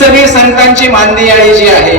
सगळी संतांची मानदेयाळी जी आहे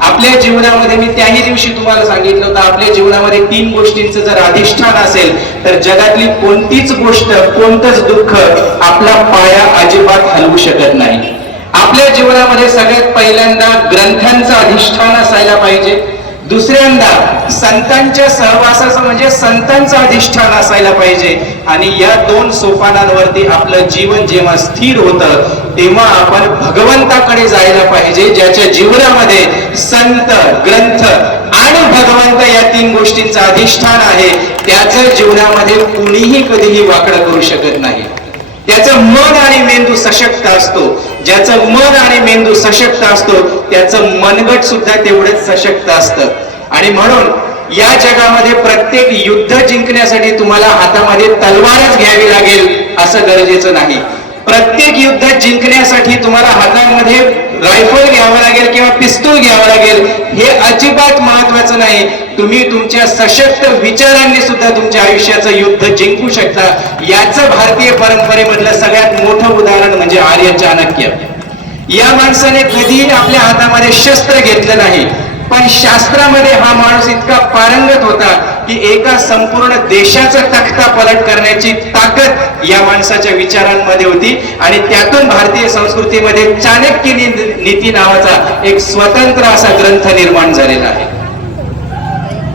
आपल्या जीवनामध्ये मी त्याही दिवशी तुम्हाला सांगितलं होतं आपल्या जीवनामध्ये तीन गोष्टींचं जर अधिष्ठान असेल तर जगातली कोणतीच गोष्ट कोणतंच दुःख आपला पाया अजिबात हलवू शकत नाही. आपल्या जीवनामध्ये सगळ्यात पहिल्यांदा ग्रंथांचं अधिष्ठान असायला पाहिजे. दुसऱ्यांदा संतांच्या सहवासाचं म्हणजे संतांचं अधिष्ठान असायला पाहिजे. आणि या दोन सोपानांवरती आपलं जीवन जेव्हा स्थिर होतं तेव्हा आपण भगवंताकडे जायला पाहिजे ज्याच्या जीवनामध्ये संत ग्रंथ आणि भगवंत या तीन गोष्टींचं अधिष्ठान आहे त्याचं जीवनामध्ये कुणीही कधीही वाकडं करू शकत नाही. त्याचं मन आणि मेंदू सशक्त असतो. ज्याचं मन आणि मेंदू सशक्त असतो त्याचं मनगट सुद्धा तेवढंच सशक्त असतं. आणि म्हणून या जगामध्ये प्रत्येक युद्ध जिंकण्यासाठी तुम्हाला हातामध्ये तलवारच घ्यावी लागेल असं गरजेचं नाही. प्रत्येक युद्ध जिंकण्यासाठी तुम्हाला हातामध्ये रायफल घ्यावं लागेल किंवा पिस्तूल घ्यावं लागेल हे अजिबात महत्वाचं नाही. तुम्ही तुमच्या सशक्त विचारांनी सुद्धा तुमच्या आयुष्याचं युद्ध जिंकू शकता. याचं भारतीय परंपरेमधलं सगळ्यात मोठं उदाहरण म्हणजे आर्य चाणक्य. या माणसाने कधीही आपल्या हातामध्ये शस्त्र घेतलं नाही पण शास्त्रामध्ये हा माणूस इतका पारंगत होता की एका संपूर्ण देशाचा तख्ता पलट करण्याची ताकद या माणसाच्या विचारांमध्ये होती आणि त्यातून भारतीय संस्कृतीमध्ये चाणक्य नीती नावाचा एक स्वतंत्र असा ग्रंथ निर्माण झालेला आहे.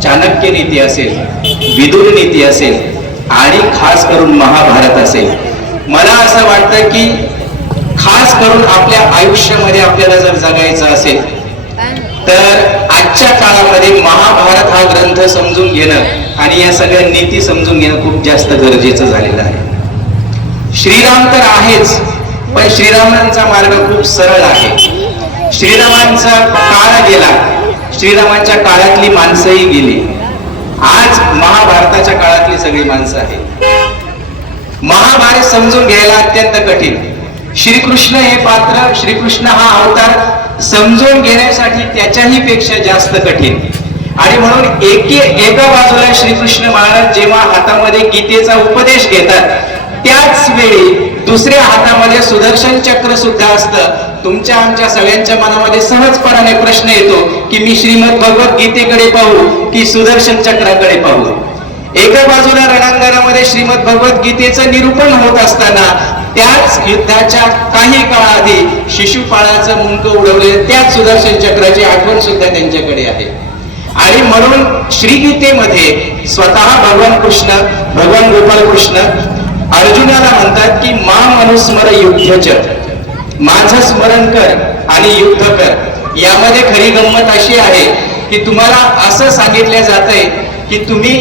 चाणक्य नीती असेल विदुर नीती असेल आणि खास करून महाभारत असेल. मला असं वाटतं की खास करून आपल्या आयुष्यामध्ये आपल्याला जर जगायचं असेल तर आजच्या काळामध्ये महाभारत हा ग्रंथ समजून घेणं आणि या सगळ्या नीती समजून घेणं खूप जास्त गरजेचं झालेलं आहे. श्रीराम तर आहेच पण श्रीरामांचा मार्ग खूप सरळ आहे. श्रीरामांचा काळ गेला श्रीरामांच्या काळातली माणसंही गेली. आज महाभारताच्या काळातली सगळी माणसं आहेत. महाभारत समजून घ्यायला अत्यंत कठीण. श्रीकृष्ण हे पात्र श्रीकृष्ण हा अवतार समजून घेण्यासाठी त्याच्याही पेक्षा जास्त कठीण. आणि म्हणून एके एका बाजूला श्रीकृष्ण महाराज जेव्हा हातामध्ये गीतेचा उपदेश घेतात त्याच वेळी दुसऱ्या हातामध्ये सुदर्शन चक्र सुद्धा असतं. तुमच्या आमच्या सगळ्यांच्या मनामध्ये सहजपणाने प्रश्न येतो की मी श्रीमद भगवद्गीतेकडे पाहू की सुदर्शन चक्राकडे पाहू? एका बाजूला रणांगणामध्ये श्रीमद भगवद्गीतेचं निरूपण होत असताना त्याच युद्धाच्या काही काळाआधी शिशुपाळाचं मुंक उडवलेलं त्याच सुदर्शन चक्राची आठवण सुद्धा त्यांच्याकडे आहे. आणि म्हणून श्रीगीतेमध्ये स्वतः भगवान कृष्ण भगवान गोपाल कृष्ण अर्जुनाला म्हणतात की मा मनुस्मर युद्धच माझं स्मरण कर आणि युद्ध कर. यामध्ये खरी गंमत अशी आहे की तुम्हाला असं सांगितलं जातंय की तुम्ही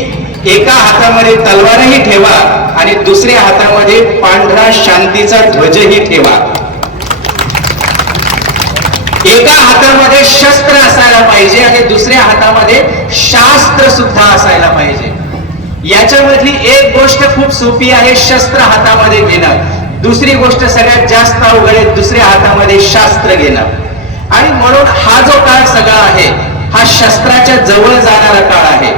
एका हातामध्ये तलवारही ठेवा आणि दुसऱ्या हातामध्ये पांढरा शांतीचा ध्वजही ठेवा. एका हातामध्ये शस्त्र असायला पाहिजे आणि दुसऱ्या हातामध्ये शास्त्र सुद्धा असायला पाहिजे. याच्यामधली एक गोष्ट खूप सोपी आहे शस्त्र हातामध्ये घेणं. दुसरी गोष्ट सगळ्यात जास्त अवघड आहे दुसऱ्या हातामध्ये शास्त्र घेणं. आणि म्हणून हा जो काळ सगळा आहे हा शस्त्राच्या जवळ जाणारा काळ आहे.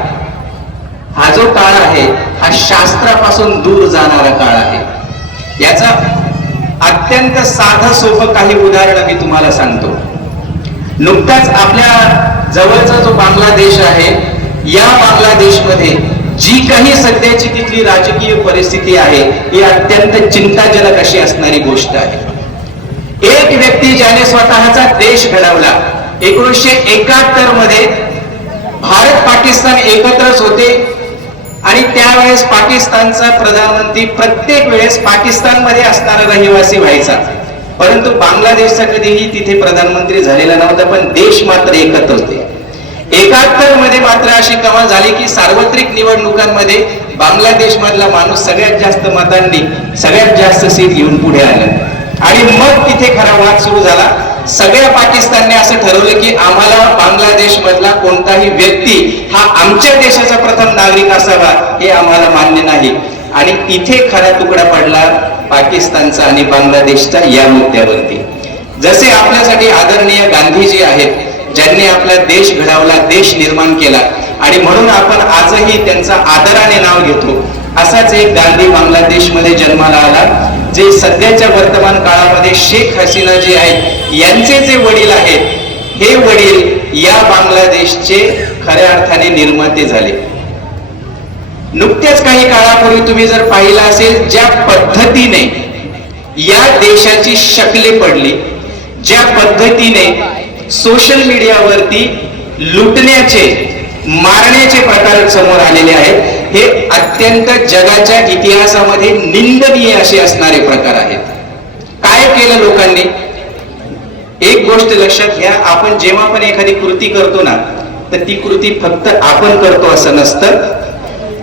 हा जो काळ आहे हा शास्त्रापासून दूर जाणारा काळ आहे. याचा अत्यंत साधं सोपं काही उदाहरण मी तुम्हाला सांगतो. नुकताच आपल्या जवळचा जो बांगलादेश आहे या बांगलादेशमध्ये जी काही सध्याची तिथली राजकीय परिस्थिती आहे ही अत्यंत चिंताजनक अशी असणारी गोष्ट आहे. एक व्यक्ती ज्याने स्वतःचा देश घडवला एकोणीसशे एकाहत्तरमध्ये भारत पाकिस्तान एकत्रच होते आणि त्यावेळेस पाकिस्तानचा प्रधानमंत्री प्रत्येक वेळेस पाकिस्तानमध्ये असणारा रहिवासी व्हायचा. परंतु बांगलादेशचा कधीही तिथे प्रधानमंत्री झालेला नव्हता पण देश मात्र एकत्र होते. एकाहत्तरमध्ये मात्र अशी कमाल झाली की सार्वत्रिक निवडणुकांमध्ये बांगलादेश मधला माणूस सगळ्यात जास्त मतांनी सगळ्यात जास्त सीट घेऊन पुढे आला. आणि मग तिथे खरा वाद सुरू झाला. सगळ्या पाकिस्तानने असं ठरवलं की आम्हाला बांगलादेश मधला कोणताही व्यक्ती हा आमच्या देशाचा प्रथम नागरिक असावा हे आम्हाला मान्य नाही. आणि इथे खरा तुकडा पडला पाकिस्तानचा आणि बांगलादेशचा या मुद्द्यावरती. जसे आपल्यासाठी आदरणीय गांधीजी आहेत ज्यांनी आपला देश घडवला देश निर्माण केला. आणि म्हणून आपण आजही त्यांचा आदराने नाव घेतो. असाच एक गांधी बांगलादेशमध्ये जन्माला आला जे सध्याच्या वर्तमान काळामध्ये शेख हसीना जे आहेत यांचे जे वडील आहेत हे वडील या बांगलादेशचे खऱ्या अर्थाने निर्माते झाले. नुकत्याच काही काळापूर्वी तुम्ही जर पाहिलं असेल ज्या पद्धतीने या देशाची शकले पडली ज्या पद्धतीने सोशल मीडियावरती लुटण्याचे मारण्याचे प्रकार समोर आलेले आहेत. हे अत्यंत जगाच्या इतिहासामध्ये निंदनीय असे असणारे प्रकार आहेत. काय केलं लोकांनी? एक गोष्ट लक्षात घ्या आपण जेव्हा पण एखादी कृती करतो ना तर ती कृती फक्त आपण करतो असं नसतं.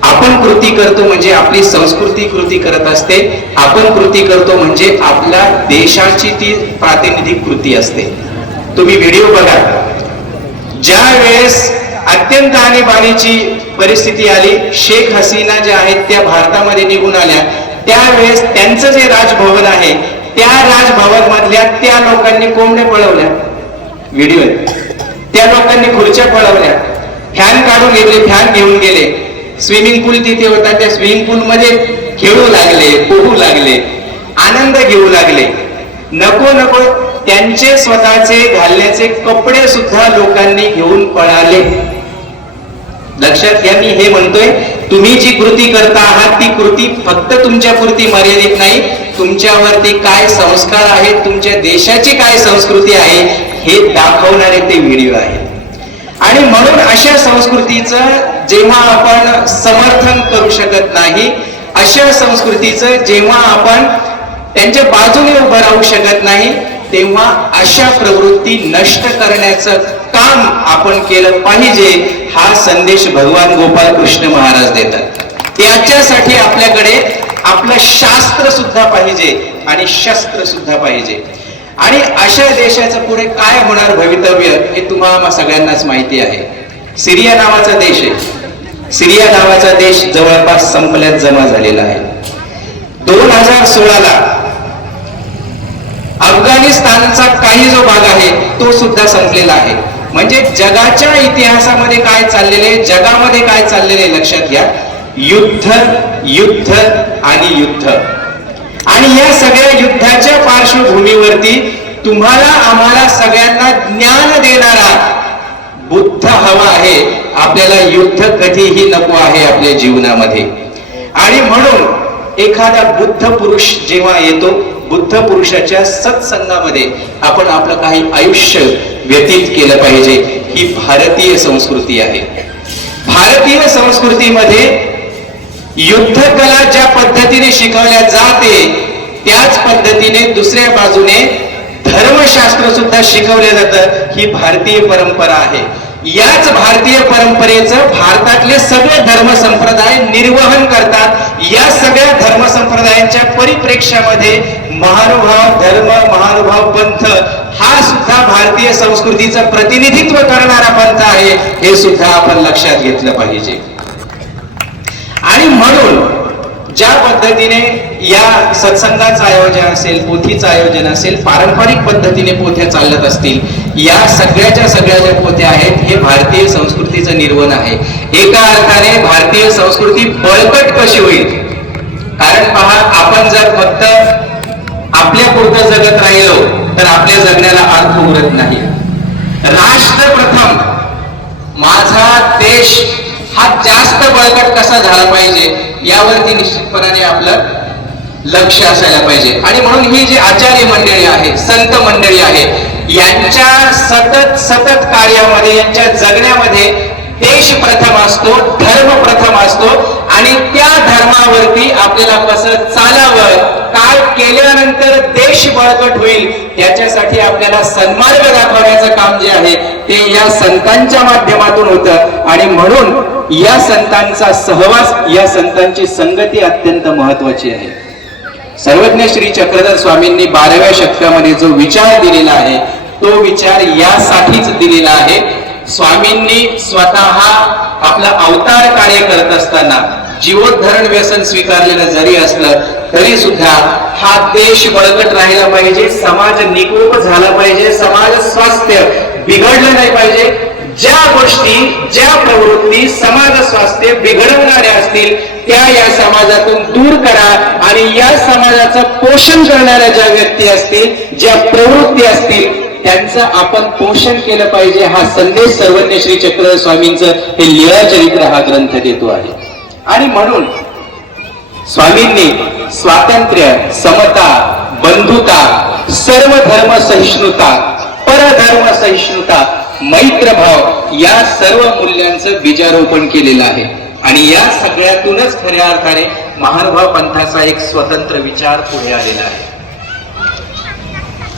आपण कृती करतो म्हणजे आपली संस्कृती कृती करत असते. आपण कृती करतो म्हणजे आपल्या देशाची ती प्रातिनिधिक कृती असते. तुम्ही व्हिडिओ बघा. ज्या वेळेस अत्यंत आणीबाणीची परिस्थिती आली शेख हसीना ज्या आहेत त्या भारतामध्ये निघून आल्या. त्यावेळेस त्यांचं जे राजभवन आहे त्या राजभवन मधल्या त्या लोकांनी कोंबड्या पळवल्या. व्हिडिओ त्या लोकांनी खुर्च्या पळवल्या. फॅन काढून घेतले फॅन घेऊन गेले. स्विमिंग पूल तिथे होता. त्या स्विमिंग पूल मध्ये खेळू लागले पोहू लागले. आनंद घेऊ लागले. नको नको. त्यांचे स्वतःचे घालण्याचे कपडे सुद्धा लोकांनी घेऊन पळाले. लक्षात घ्या मी हे म्हणतोय तुम्ही जी कृती करता आहात ती कृती फक्त तुमच्या पुरती मर्यादित नाही. तुमच्यावरती काय संस्कार आहेत तुमच्या देशाची काय संस्कृती आहे हे दाखवणारे ते व्हिडिओ आहेत. आणि म्हणून अशा संस्कृतीचं जेव्हा आपण समर्थन करू शकत नाही अशा संस्कृतीचं जेव्हा आपण त्यांच्या बाजूने उभं राहू शकत नाही तेव्हा अशा प्रवृत्ती नष्ट करण्याचं काम आपण केलं पाहिजे हा संदेश भगवान गोपाल कृष्ण महाराज देतात. त्याच्यासाठी आपल्याकडे आपलं शास्त्र सुद्धा पाहिजे आणि शस्त्र सुद्धा पाहिजे. आणि अशा देशाचं पुढे काय होणार भवितव्य हे तुम्हाला सगळ्यांनाच माहिती आहे. सिरिया नावाचा देश आहे. सिरिया नावाचा देश जवळपास संपल्यात जमा झालेला आहे. दोन हजार सोळाला अफगाणिस्तानचा काही जो भाग आहे तो सुद्धा संपलेला आहे. म्हणजे जगाच्या इतिहासामध्ये काय चाललेले जगामध्ये काय चाललेले लक्षात घ्या. युद्ध युद्ध आणि युद्ध. आणि या सगळ्या युद्धाच्या पार्श्वभूमीवरती तुम्हाला आम्हाला सगळ्यांना ज्ञान देणारा बुद्ध हवा आहे. आपल्याला युद्ध कधीही नको आहे आपल्या जीवनामध्ये. आणि म्हणून एखादा बुद्ध पुरुष जेव्हा येतो बुद्ध पुरुषाच्या सत्संगामध्ये आपण आपलं काही आयुष्य व्यतीत केलं पाहिजे. ही भारतीय संस्कृती आहे. भारतीय संस्कृतीमध्ये युद्धकला ज्या पद्धतीने शिकवल्या जाते त्याच पद्धतीने दुसऱ्या बाजूने धर्मशास्त्र सुद्धा शिकवलं जातं. ही भारतीय परंपरा आहे. याच भारतीय परंपरेचं भारतातले सगळे धर्म संप्रदाय निर्वहन करतात. या सगळ्या धर्म संप्रदायांच्या परिप्रेक्ष्यामध्ये महानुभाव धर्म महानुभाव पंथ हा सुद्धा भारतीय संस्कृतीचं प्रतिनिधित्व करणारा पंथ आहे हे सुद्धा आपण लक्षात घेतलं पाहिजे. आणि म्हणून ज्या पद्धतीने या सत्संगाचं आयोजन असेल पोथीचं आयोजन असेल पारंपरिक पद्धतीने पोथ्या चालत असतील या सगळ्याच्या सगळ्या ज्या पोत्या आहेत हे भारतीय संस्कृतीचं निर्वहन आहे. एका अर्थाने भारतीय संस्कृती बळकट कशी होईल? कारण पहा आपण जर फक्त आपल्या पुरतं जगत राहिलो तर आपल्या जगण्याला अर्थ उरत नाही. राष्ट्र प्रथम माझा देश हा जास्त बळकट कसा झाला पाहिजे यावरती निश्चितपणाने आपलं लक्ष असायला पाहिजे. आणि म्हणून ही जी आचार्य मंडळी आहे संत मंडळी आहे यांच्या सतत सतत कार्यामध्ये यांच्या जगण्यामध्ये देश प्रथम असतो धर्म प्रथम असतो आणि त्या धर्मावरती आपल्याला कसं चालावं काय केल्यानंतर देश बळकट होईल याच्यासाठी आपल्याला सन्मार्ग दाखवण्याचं काम जे आहे ते या संतांच्या माध्यमातून होतं. आणि म्हणून या संतांचा सहवास या संतांची संगती अत्यंत महत्वाची आहे. सर्वज्ञ श्री चक्रधर स्वामींनी बाराव्या शतकामध्ये जो विचार दिलेला आहे तो विचार यासाठीच दिलेला आहे. स्वामींनी स्वतः आपला अवतार कार्य करत असताना जीवोद्धरण व्यसन स्वीकारलेलं जरी असलं तरी सुद्धा हा देश बळकट राहिला पाहिजे समाज निकोप झाला पाहिजे समाज स्वास्थ्य बिघडलं नाही पाहिजे. ज्या गोष्टी ज्या प्रवृत्ती समाज स्वास्थ्य बिघडवणाऱ्या असतील त्या या समाजातून दूर करा आणि या समाजाचं पोषण करणाऱ्या ज्या व्यक्ती असतील ज्या प्रवृत्ती असतील त्यांचं आपण पोषण केलं पाहिजे हा संदेश सर्वज्ञ श्री चक्र स्वामींचं हे लीळा चरित्र हा ग्रंथ देतो आहे. आणि म्हणून स्वामींनी स्वातंत्र्य समता बंधुता सर्व धर्म सहिष्णुता परधर्म सहिष्णुता मैत्रभाव या सर्व मूल्यांचं बीजारोपण केलेलं आहे. आणि या सगळ्यातूनच खऱ्या अर्थाने महानुभाव पंथाचा एक स्वतंत्र विचार पुढे आलेला आहे.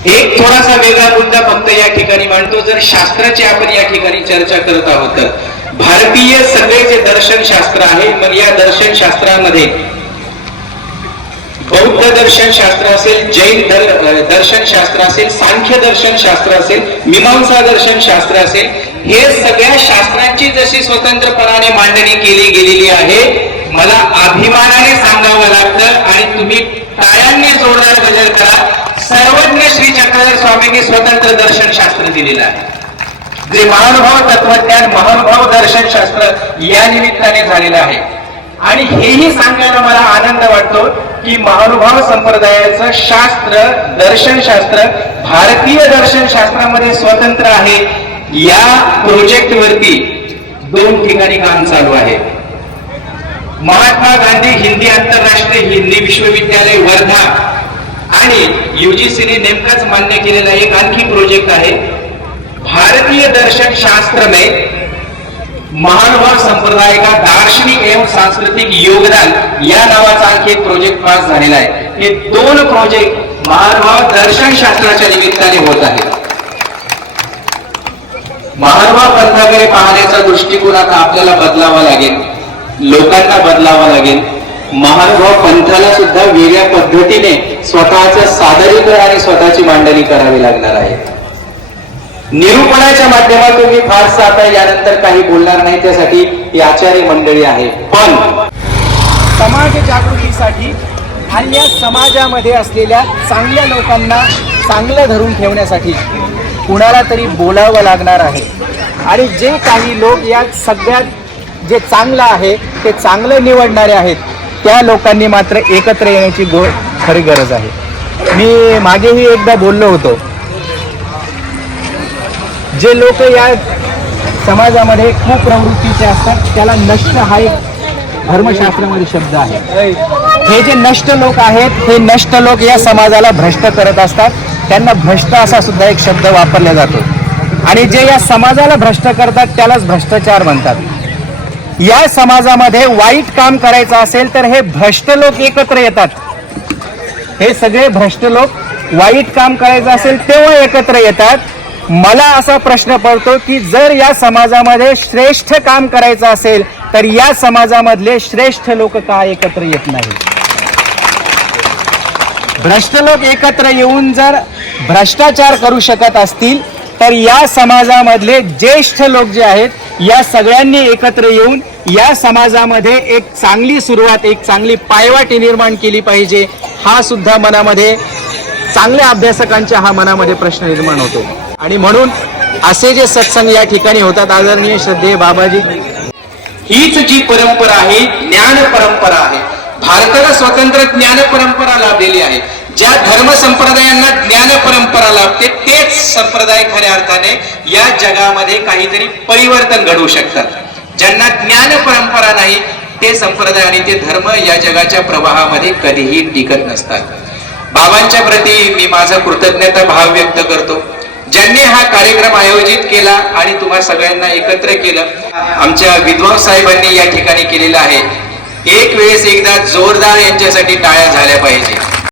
एक थोडासा वेगळा मुद्दा फक्त या ठिकाणी मांडतो. जर शास्त्राची आपण या ठिकाणी चर्चा करत आहोत तर. भारतीय सगळे जे दर्शन शास्त्र आहे मग या दर्शन शास्त्रामध्ये बौद्ध दर्शन शास्त्र असेल जैन दर- दर्शन शास्त्र असेल सांख्य दर्शन शास्त्र असेल मीमांसा दर्शन शास्त्र असेल हे सगळ्या शास्त्रांची जशी स्वतंत्रपणाने मांडणी केली गेलेली आहे मला अभिमानाने सांगावं लागतं आणि तुम्ही टाळ्यांनी जोरदार गजर करा. सर्वज्ञ श्री चक्रधर स्वामींनी स्वतंत्र दर्शन शास्त्र दिलेलं आहे. जे महानुभाव तत्वज्ञान महानुभाव दर्शन शास्त्र या निमित्ताने झालेलं आहे. आणि हेही सांगायला मला आनंद वाटतो की महानुभाव संप्रदायाचं शास्त्र दर्शन शास्त्र भारतीय दर्शन शास्त्रामध्ये स्वतंत्र आहे. या प्रोजेक्ट वरती दोन ठिकाणी काम चालू आहे. महात्मा गांधी हिंदी आंतरराष्ट्रीय हिंदी विश्वविद्यालय वर्धा आणि युजीसीने नेमकाच मान्य केलेला एक आणखी प्रोजेक्ट आहे. भारतीय दर्शन शास्त्र में महानुभाव संप्रदाय का दार्शनिक एवं सांस्कृतिक योगदान या नावाचा आणखी एक प्रोजेक्ट पास झालेला आहे. हे दोन प्रोजेक्ट महानुभाव दर्शन शास्त्राच्या निमित्ताने होत आहेत. महानुभाव पंथाकडे पाहण्याचा दृष्टिकोन आता आपल्याला बदलावा लागेल. लोकांना बदलावा लागेल. महानुभाव पंथाला सुद्धा वेगळ्या पद्धतीने स्वतःचं सादरीकरण आणि स्वतःची मांडणी करावी लागणार आहे. निरूपणाच्या माध्यमातून मी फारसं आता यानंतर काही बोलणार नाही त्यासाठी ही आचार्य मंडळी आहे. पण समाज जागृतीसाठी आणि या समाजामध्ये असलेल्या चांगल्या लोकांना चांगलं धरून ठेवण्यासाठी कुणाला तरी बोलावं लागणार आहे. आणि जे काही लोक या सगळ्यात जे चांगलं आहे ते चांगलं निवडणारे आहेत त्या लोकांनी मात्र एकत्र येण्याची गो खरी गरज आहे. मी मागेही एकदा बोललो होतो जे लोक या समाजामध्ये कुप्रवृत्तीचे असतात त्याला नष्ट हा एक धर्मशास्त्रामध्ये शब्द आहे. हे जे नष्ट लोक आहेत हे नष्ट लोक या समाजाला भ्रष्ट करत असतात. त्यांना भ्रष्ट असा सुद्धा एक शब्द वापरला जातो. आणि जे या समाजाला भ्रष्ट करतात त्यालाच भ्रष्टाचार म्हणतात. या समाजामध्ये वाईट काम करायचं असेल तर हे भ्रष्ट लोक एकत्र येतात. हे सगळे भ्रष्ट लोक वाईट काम करायचं असेल तेव्हा एकत्र येतात. मला असा प्रश्न पडतो की जर या समाजामध्ये श्रेष्ठ काम करायचं असेल तर या समाजामधले श्रेष्ठ लोक का एकत्र येत नाही भ्रष्ट लोक एकत्र येऊन जर भ्रष्टाचार करू शकत असतील तर या समाजामधले ज्येष्ठ लोक जे आहेत या सगळ्यांनी एकत्र येऊन या समाजामध्ये एक चांगली सुरुवात एक चांगली पायवाटी निर्माण केली पाहिजे. हा सुद्धा मनामध्ये चांगल्या अभ्यासकांच्या हा मनामध्ये प्रश्न निर्माण होतो. आणि म्हणून असे जे सत्संग या ठिकाणी होतात आदरणीय श्रद्धेय बाबाजी. हीच जी परंपरा आहे ज्ञान परंपरा आहे. भारताला स्वतंत्र ज्ञान परंपरा लाभलेली आहे. ज्या धर्म संप्रदायांना ज्ञान परंपरा लाभते तेच संप्रदाय खऱ्या अर्थाने या जगामध्ये काहीतरी परिवर्तन घडवू शकतात. ज्यांना ज्ञान परंपरा नाही ते संप्रदाय आणि ते धर्म या जगाच्या प्रवाहामध्ये कधीही टिकत नसतात. बाबांच्या प्रती मी माझा कृतज्ञता भाव व्यक्त करतो. ज्यांनी हा कार्यक्रम आयोजित केला आणि तुम्हा सगळ्यांना एकत्र केलं आमच्या विद्वान साहेबांनी या ठिकाणी केलेलं आहे. एक वेळेस एकदा जोरदार यांच्यासाठी टाळ्या झाल्या पाहिजे.